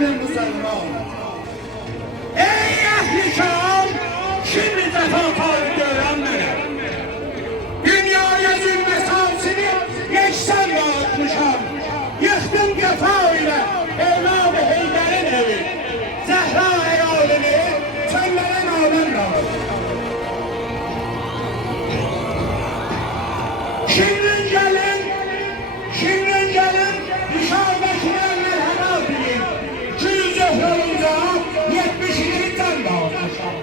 dini Müslüman. Ey ehli Şam, şimdi defa tabi gören benim. Dünyaya zulme sansini geçsem dağıtmışam. Yıktım gefa ile evladı Heyder'in evi. Zehra eyalini çöllere namen dağıt. Şimdi gelin dışarıdakiler merhamet edin. 200 yılında 72 can dağıtmışam.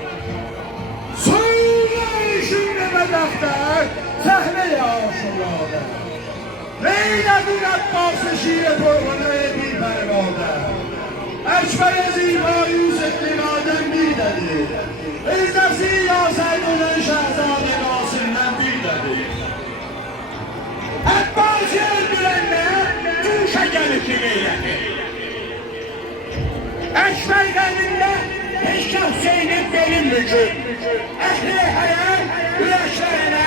Sonra şimdi medaktar sahne aşıladı. Reyletin Abbası şiir porunu bir pervada. Ekber-i Ziba Yusuf bin Adem bir dedi. İzzet-i Yasemin'in Şehzade Nasır'dan bir dedi. Abbasi öldürenler cuşa gelip eyledi. Ekber gelinde Peşkah Zeynep benim mülküm. Ehli hayal güneşlerine